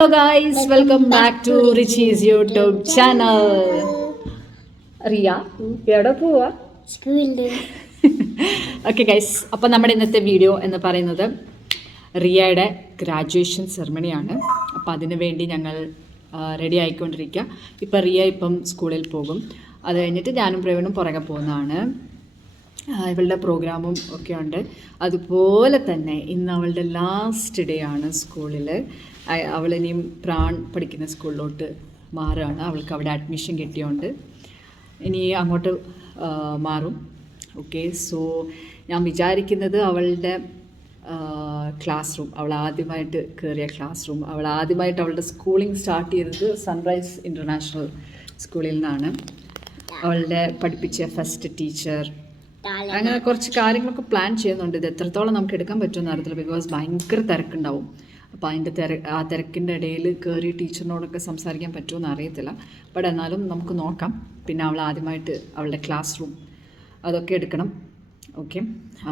Hello guys, welcome back to Richi's YouTube channel. Riya, എവിടെ പോവാ? Okay guys, അപ്പോൾ നമ്മുടെ ഇന്നത്തെ വീഡിയോ എന്ന് പറയുന്നത് റിയയുടെ ഗ്രാജുവേഷൻ സെറമണിയാണ്. അപ്പോൾ അതിനു വേണ്ടി ഞങ്ങൾ റെഡി ആയിക്കൊണ്ടിരിക്കുക. ഇപ്പോൾ റിയ സ്കൂളിൽ പോകും. അത് കഴിഞ്ഞിട്ട് ഞാനും പ്രവീണും പുറകെ പോകുന്നതാണ്. ഇവളുടെ പ്രോഗ്രാമും ഒക്കെ ഉണ്ട്. അതുപോലെ തന്നെ ഇന്ന് അവളുടെ ലാസ്റ്റ് ഡേ ആണ് സ്കൂളിൽ. അവളിനിയും പ്രാൺ പഠിക്കുന്ന സ്കൂളിലോട്ട് മാറുകയാണ്. അവൾക്ക് അവിടെ അഡ്മിഷൻ കിട്ടിയോണ്ട് ഇനി അങ്ങോട്ട് മാറും. ഓക്കെ, സോ ഞാൻ വിചാരിക്കുന്നത് അവളുടെ ക്ലാസ് റൂം, അവൾ ആദ്യമായിട്ട് കയറിയ ക്ലാസ് റൂം, അവൾ ആദ്യമായിട്ട് അവളുടെ സ്കൂളിംഗ് സ്റ്റാർട്ട് ചെയ്തത് സൺറൈസ് ഇൻ്റർനാഷണൽ സ്കൂളിൽ നിന്നാണ്. അവളുടെ പഠിപ്പിച്ച ഫസ്റ്റ് ടീച്ചർ, അങ്ങനെ കുറച്ച് കാര്യങ്ങളൊക്കെ പ്ലാൻ ചെയ്യുന്നുണ്ട്. ഇത് എത്രത്തോളം നമുക്ക് എടുക്കാൻ പറ്റുമെന്ന് അറിയത്തില്ല, ബിക്കോസ് ഭയങ്കര തിരക്കുണ്ടാവും. അപ്പോൾ ആ തിരക്കിൻ്റെ ഇടയിൽ കയറി ടീച്ചറിനോടൊക്കെ സംസാരിക്കാൻ പറ്റുമെന്ന് അറിയത്തില്ല. ബട്ട് എന്നാലും നമുക്ക് നോക്കാം. പിന്നെ അവൾ ആദ്യമായിട്ട് അവളുടെ ക്ലാസ് റൂം അതൊക്കെ എടുക്കണം. ഓക്കെ,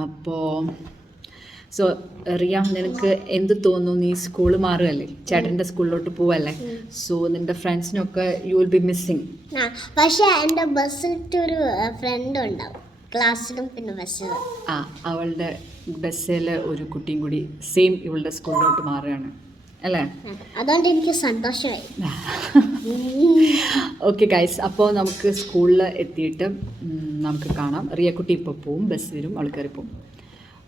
അപ്പോൾ സോ റിയ, നിനക്ക് എന്ത് തോന്നുന്നു? നീ സ്കൂൾ മാറുകയല്ലേ, ചേട്ടൻ്റെ സ്കൂളിലോട്ട് പോവല്ലേ. സോ നിൻ്റെ ഫ്രണ്ട്സിനൊക്കെ യു വിൽ ബി മിസ്സിങ്. പക്ഷേ എൻ്റെ ബസ്സിലൊരു ഫ്രണ്ട് ഉണ്ടാവും, ക്ലാസ്സിലും പിന്നെ ബസ്സിലും. അവളുടെ ബസ്സിലെ ഒരു കുട്ടിയും കൂടി സെയിം ഇവളുടെ സ്കൂളിലോട്ട് മാറുകയാണ് അല്ലേ? അതുകൊണ്ട് എനിക്ക് സന്തോഷമായി. ഓക്കെ ഗൈസ്, അപ്പോൾ നമുക്ക് സ്കൂളിൽ എത്തിയിട്ട് നമുക്ക് കാണാം. റിയ കുട്ടി ഇപ്പോൾ പോവും, ബസ് വരും, അവൾ കയറി പോവും.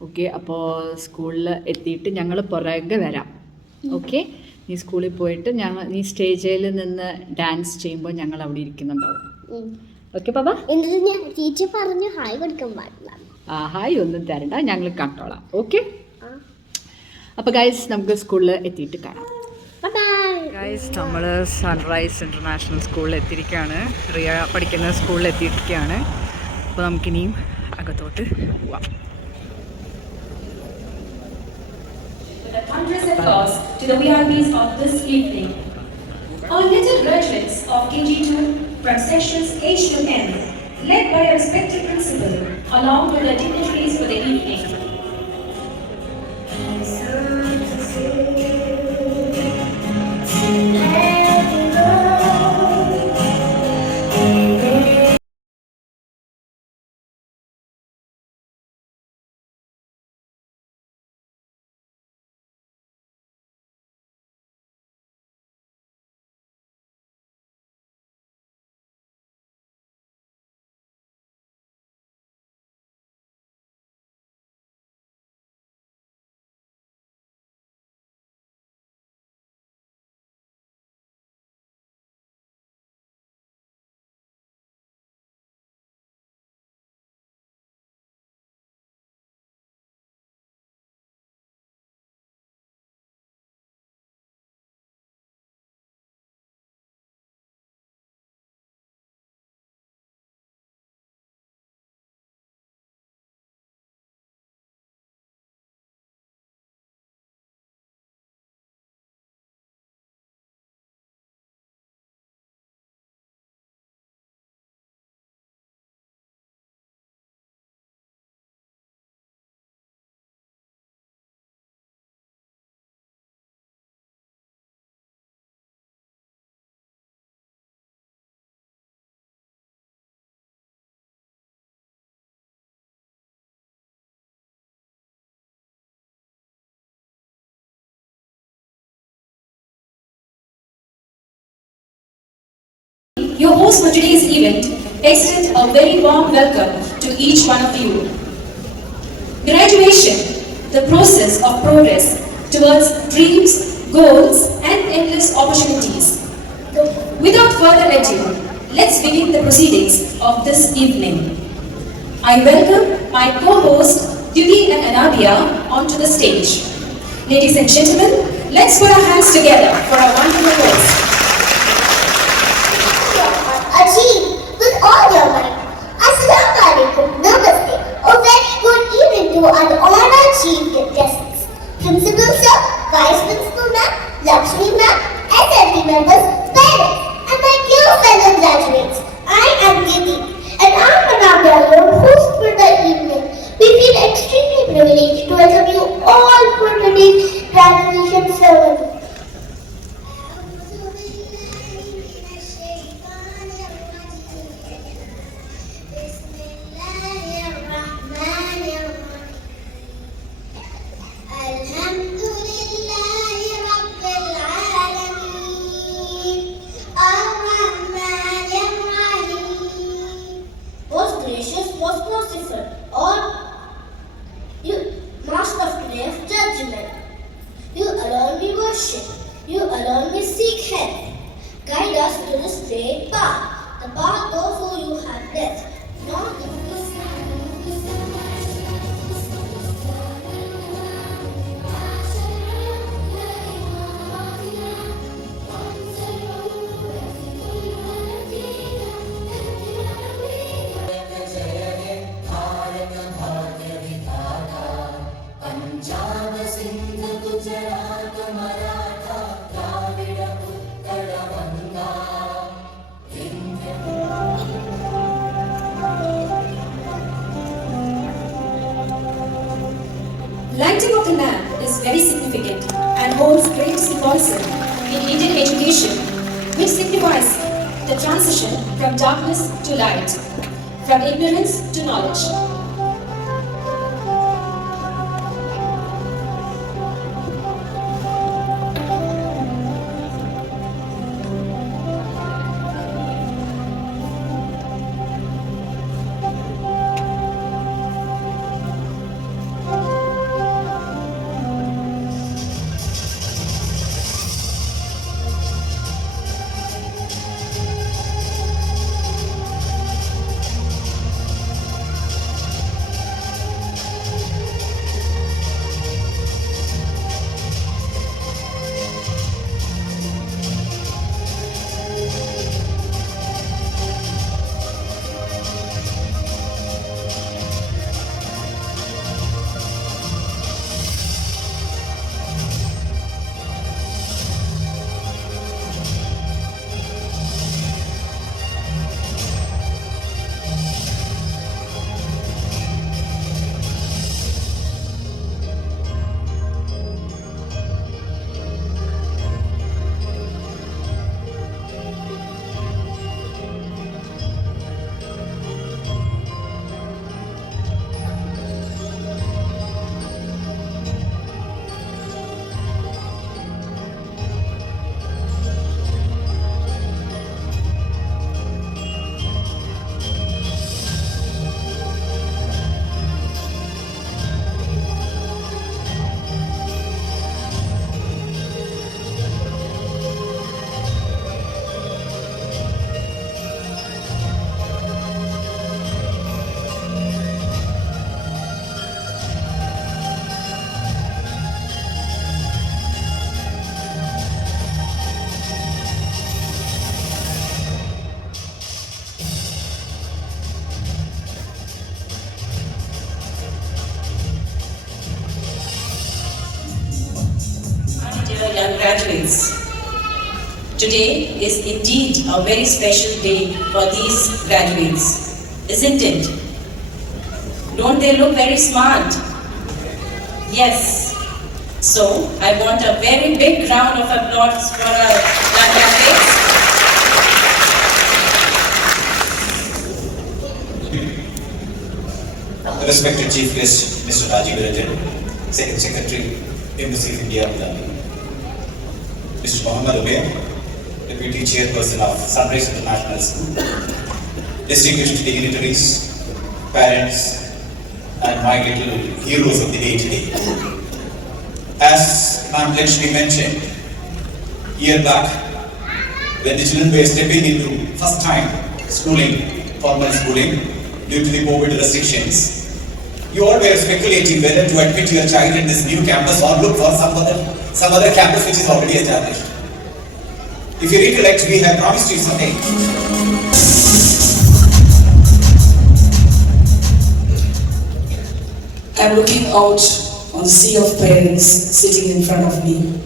ഓക്കെ, അപ്പോൾ സ്കൂളിൽ എത്തിയിട്ട് ഞങ്ങൾ പുറകെ വരാം. ഓക്കെ, നീ സ്കൂളിൽ പോയിട്ട് നീ സ്റ്റേജിൽ നിന്ന് ഡാൻസ് ചെയ്യുമ്പോൾ ഞങ്ങൾ അവിടെ ഇരിക്കുന്നുണ്ടാവും. ഓക്കെ പാപ്പ, ടീച്ചർ പറഞ്ഞു ഹായ് കൊടുക്കാൻ പാടില്ല. ഹായ് ഒന്നും തരണ്ട, ഞങ്ങൾ കണ്ടോളാം. ഓക്കെ, അപ്പോൾ ഗൈസ് നമുക്ക് സ്കൂളിൽ എത്തിയിട്ട് കാണാം. ഗൈസ്, നമ്മൾ സൺറൈസ് ഇൻ്റർനാഷണൽ സ്കൂളിൽ എത്തിയിരിക്കുകയാണ്. റിയ പഠിക്കുന്ന സ്കൂളിൽ എത്തിയിരിക്കുകയാണ്. അപ്പോൾ നമുക്കിനിയും അകത്തോട്ട് പോവാം. To the VIPs of this evening, our little graduates of KG2 from sections H to N, led by a respected principal, along with the dignitaries for the evening. Your host for today's event extends a very warm welcome to each one of you. Graduation, the process of progress towards dreams, goals, and endless opportunities. Without further ado, let's begin the proceedings of this evening. I welcome my co-host Dhabi and Anadia onto the stage. Ladies and gentlemen, let's put our hands together for our wonderful host. Achieve with all your might. Assalamu alaikum, namaste. A very good evening to our honored chief guests, Principal Sir, Vice Principal Ma'am, Lakshmi Ma'am, SLT members, parents, and my dear fellow graduates. I am Richi, and I am Anadia, your host for the evening. We feel extremely privileged to welcome you all for today's graduation ceremony. alone may seek help. Guide us to the straight path, the path those who you have left, not Lighting of the lamp is very significant and holds great symbolism in Indian education, which signifies the transition from darkness to light, from ignorance to knowledge. Dear young graduates, today is indeed a very special day for these graduates, isn't it? Don't they look very smart? Yes. So, I want a very big round of applause for our young graduates. Respected Chief Guest, Mr. Richi, Second Secretary, Embassy of India, Dhabi. Mr. Mohammed Ubair, Deputy Chairperson of Sunrise International School, distinguished dignitaries, parents, and my little heroes of the day today. As Ma'am Lakshmi mentioned, year back, when the children were stepping into first time schooling, formal schooling, due to the COVID restrictions, you all were speculating whether to admit your child in this new campus or look for some other campus which is already established. If you recollect, we have promised you something. I'm looking out on the sea of parents sitting in front of me.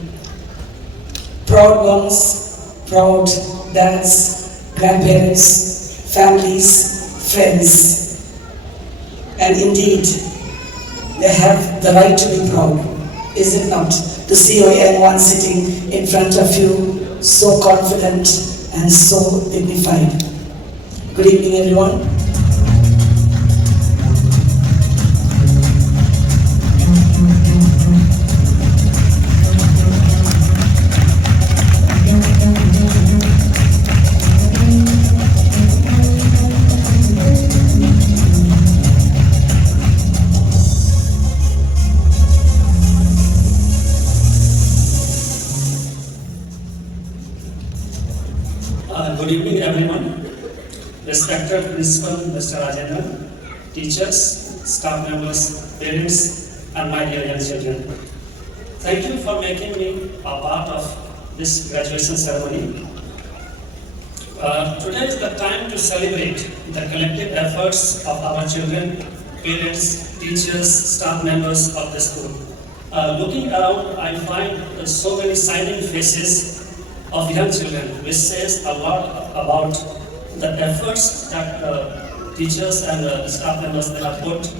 Proud moms, proud dads, grandparents, families, friends. And indeed, they have the right to be proud, is it not? To see your young one sitting in front of you, so confident and so dignified. Good evening, everyone. Good evening, everyone. Respected Principal Mr. Rajendra, teachers, staff members, parents, and my dear young children. Thank you for making me a part of this graduation ceremony. Today is the time to celebrate the collective efforts of our children, parents, teachers, staff members of the school. Looking around, I find so many smiling faces of young children, which says a lot about the efforts that teachers and staff members that have put.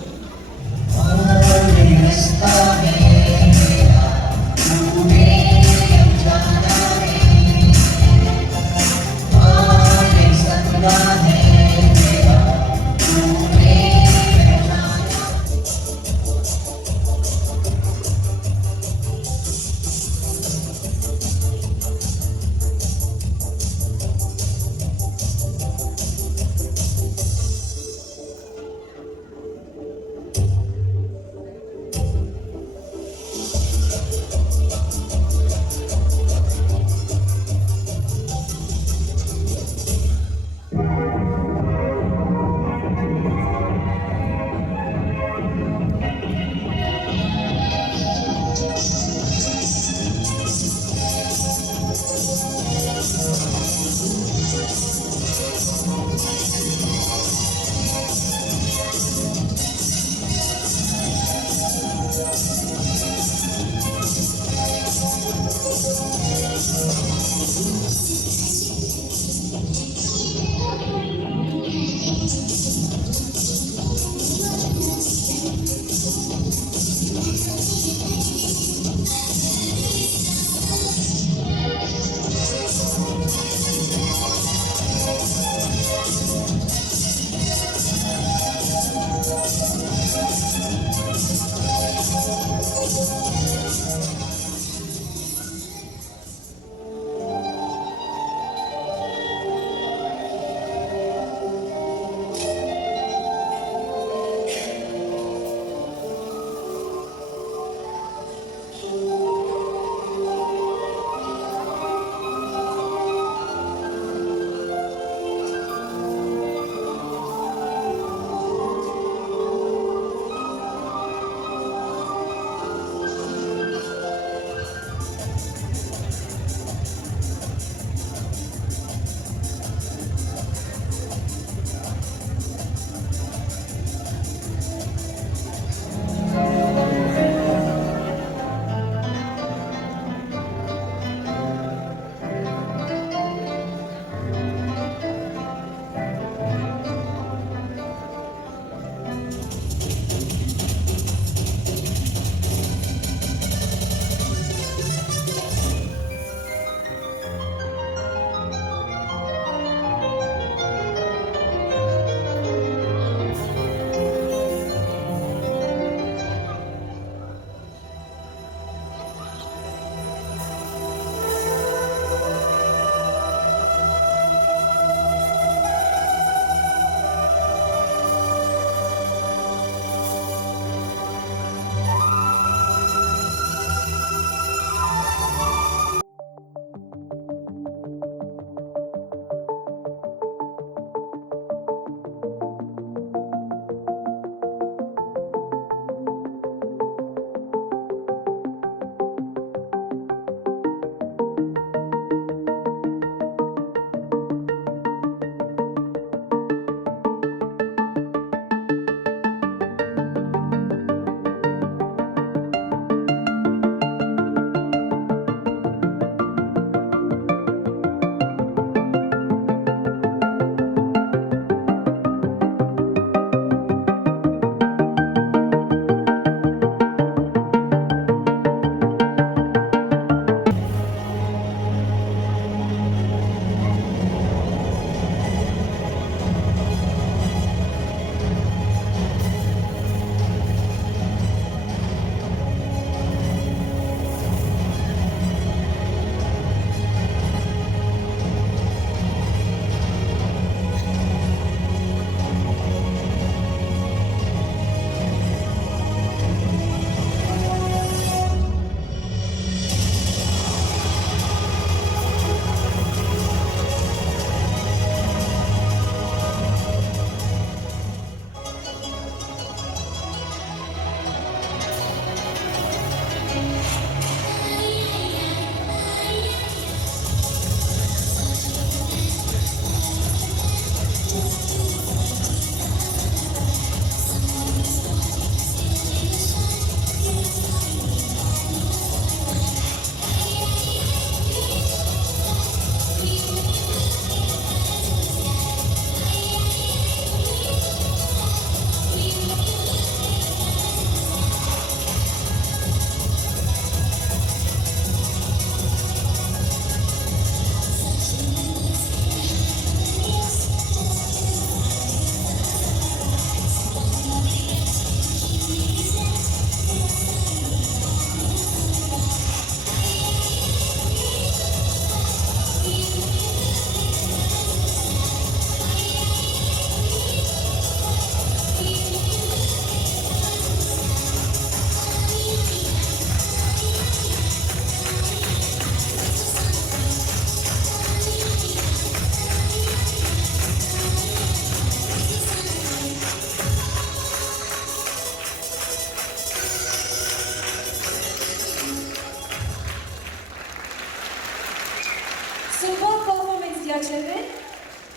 Superb performance, dear children.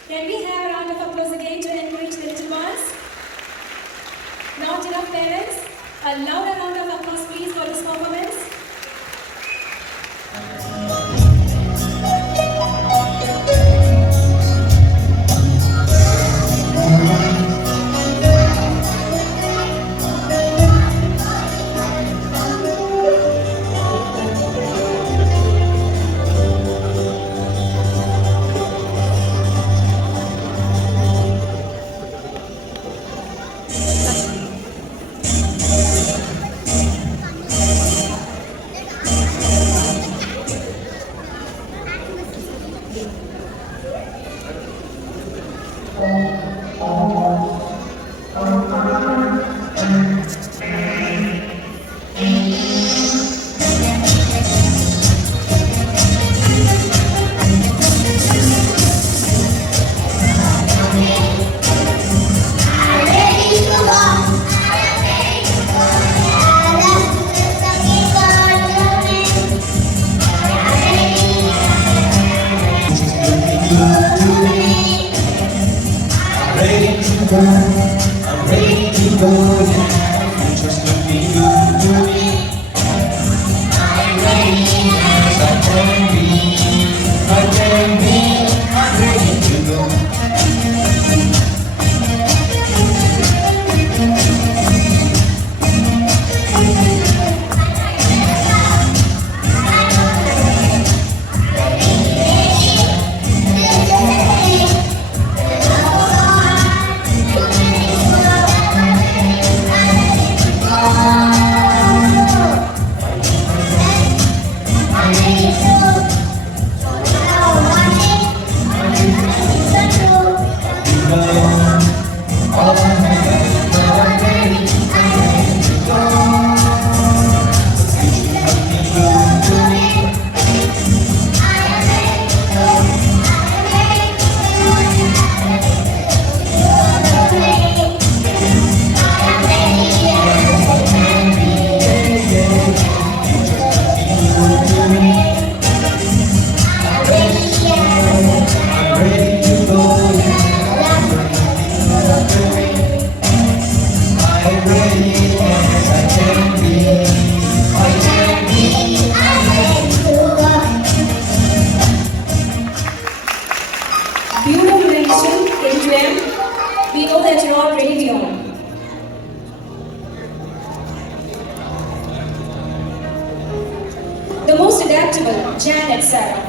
Can we have a round of applause again to encourage the little ones? Not enough parents? A louder round of applause please for this performance. I'm ready to go now. You just let me do it. I'm ready as I can be. I'm ready to go. Beautiful rendition, Adrian. We know that you're all ready beyond. The most adaptable, Janet Sarah.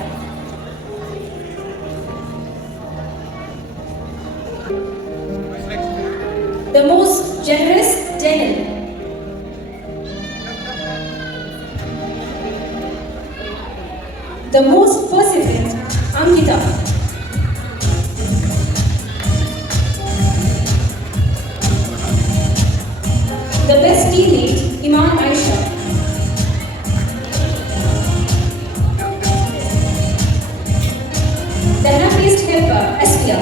The most generous, Daniel. The most perseverant, Ankita. The best teammate, Iman Aisha. The happiest helper, Askia.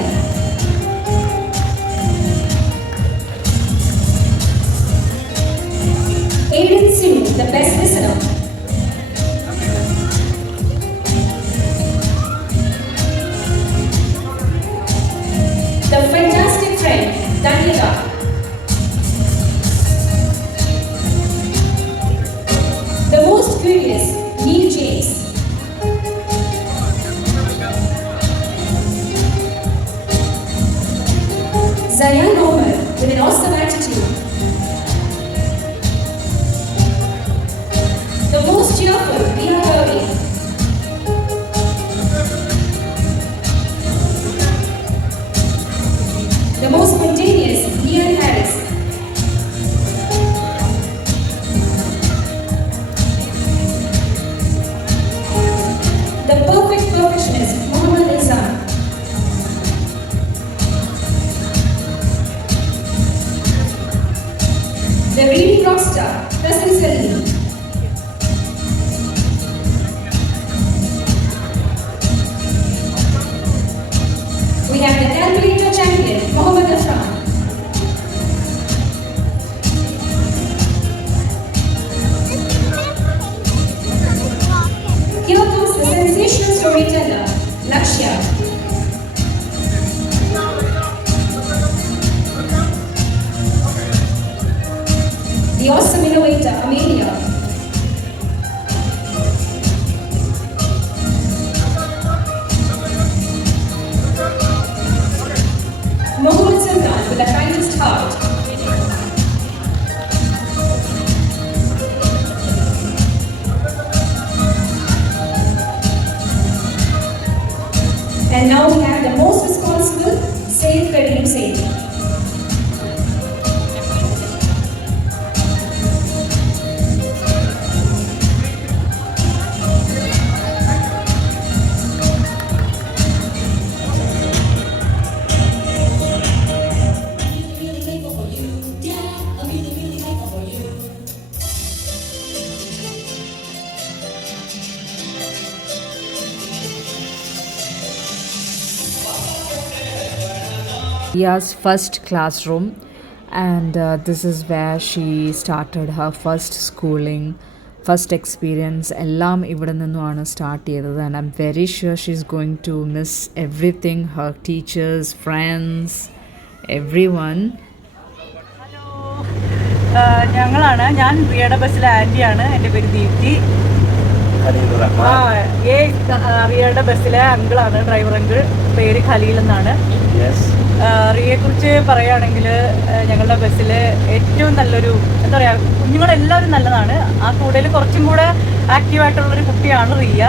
Aiden Singh, the best listener. The fantastic friend, Daniela. The most curious, Neil James. Zayan Omer with an awesome attitude. The most cheerful, Riya Dhabi. The most spontaneous, Ian Harris. The perfect perfectionist, Muhammad Izan. The reading rockstar, Rasul Salim. We have the calculator champion, Mohammed Afran. Here comes the sensational storyteller, Lakshya. The awesome innovator, Amelia. Mohammed Simran with the kindest heart. And now we have the most responsible, Saint Kareem Saint. Riya's first classroom, and this is where she started her first schooling, first experience. എല്ലാം ഇവിടെ നിന്നുമാണ് start ചെയ്തത്. And I am very sure she is going to miss everything, her teachers, friends, everyone. ഞങ്ങളാണ്, ഞാൻ റിയയുടെ ബസ്സിലെ ആൻറ്റിയാണ്. എൻ്റെ പേര് ദീപ്തി. റിയയുടെ ബസ്സിലെ അങ്കിളാണ്, ഡ്രൈവർ അങ്കിൾ. പേര് ഖലീൽ എന്നാണ്. റിയയെക്കുറിച്ച് പറയുകയാണെങ്കിൽ ഞങ്ങളുടെ ബസ്സിൽ ഏറ്റവും നല്ലൊരു, എന്താ പറയുക, കുഞ്ഞുങ്ങളെല്ലാവരും നല്ലതാണ്. ആ കൂടുതൽ കുറച്ചും കൂടെ ആക്റ്റീവായിട്ടുള്ളൊരു കുട്ടിയാണ് റിയ.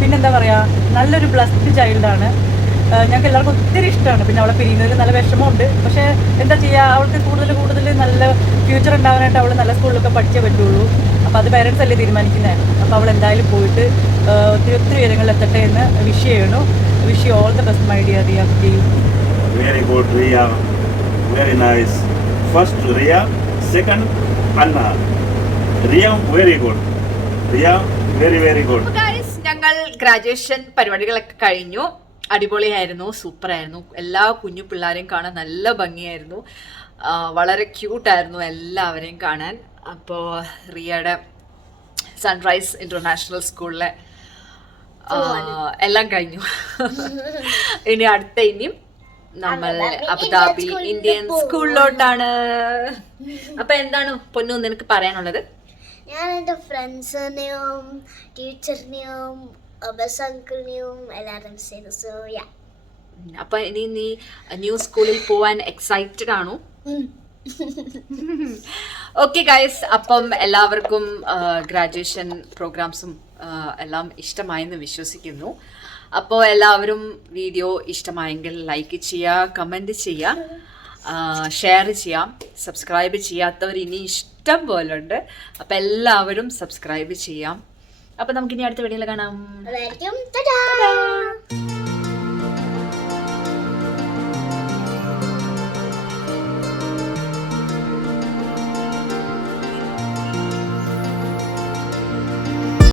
പിന്നെന്താ പറയുക, നല്ലൊരു ബ്ലസ്ഡ് ചൈൽഡാണ്. ഞങ്ങൾക്ക് എല്ലാവർക്കും ഒത്തിരി ഇഷ്ടമാണ്. പിന്നെ അവളെ പിരിയുന്നതിൽ നല്ല വിഷമമുണ്ട്. പക്ഷേ എന്താ ചെയ്യുക, അവൾക്ക് കൂടുതൽ നല്ല ഫ്യൂച്ചർ ഉണ്ടാവാനായിട്ട് അവൾ നല്ല സ്കൂളിലൊക്കെ പഠിച്ചേ പറ്റുള്ളൂ. അപ്പോൾ അത് പേരൻസ് അല്ലേ തീരുമാനിക്കുന്നത്. അപ്പോൾ അവൾ എന്തായാലും പോയിട്ട് ഒത്തിരി ഉയരങ്ങളിൽ എത്തട്ടെ എന്ന് വിഷ് ചെയ്യണു. Wish you all the best my dear Riya. Very good, Riya. Very nice. First Riya, second Anna. Riya, very good. Riya, very good. Guys, ഞങ്ങൾ ഗ്രാജുവേഷൻ പരിപാടികളൊക്കെ കഴിഞ്ഞു. അടിപൊളിയായിരുന്നു, സൂപ്പറായിരുന്നു. എല്ലാ കുഞ്ഞു പിള്ളേരെയും കാണാൻ നല്ല ഭംഗിയായിരുന്നു. വളരെ ക്യൂട്ടായിരുന്നു എല്ലാവരെയും കാണാൻ. അപ്പോൾ റിയയുടെ സൺറൈസ് ഇൻ്റർനാഷണൽ സ്കൂളിലെ എല്ലാം കഴിഞ്ഞു. ഇനി ഇനിയും നമ്മൾ അബുദാബി ഇന്ത്യൻ സ്കൂളിലോട്ടാണ്. അപ്പൊ എന്താണ് പൊന്നു നിനക്ക് പറയാനുള്ളത്? ഞാൻ എൻ്റെ ഫ്രണ്ട്സിനെയും ടീച്ചറിനെയും ബസ് അങ്കിളിനെയും എല്ലാവരും ചെയ്തു. So yeah. അപ്പൊ ഇനി നീ ന്യൂ സ്കൂളിൽ പോവാൻ എക്സൈറ്റഡ് ആണോ? ഓക്കെ ഗൈസ്, അപ്പം എല്ലാവർക്കും ഗ്രാജുവേഷൻ പ്രോഗ്രാംസും എല്ലാം ഇഷ്ടമായെന്ന് വിശ്വസിക്കുന്നു. അപ്പോൾ എല്ലാവരും വീഡിയോ ഇഷ്ടമായെങ്കിൽ ലൈക്ക് ചെയ്യുക, കമൻറ്റ് ചെയ്യുക, ഷെയർ ചെയ്യാം. സബ്സ്ക്രൈബ് ചെയ്യാത്തവർ ഇനി ഇഷ്ടം പോലെ ഉണ്ട്. അപ്പോൾ എല്ലാവരും സബ്സ്ക്രൈബ് ചെയ്യാം. അപ്പോൾ നമുക്കിനി അടുത്ത വീഡിയോയിൽ കാണാം.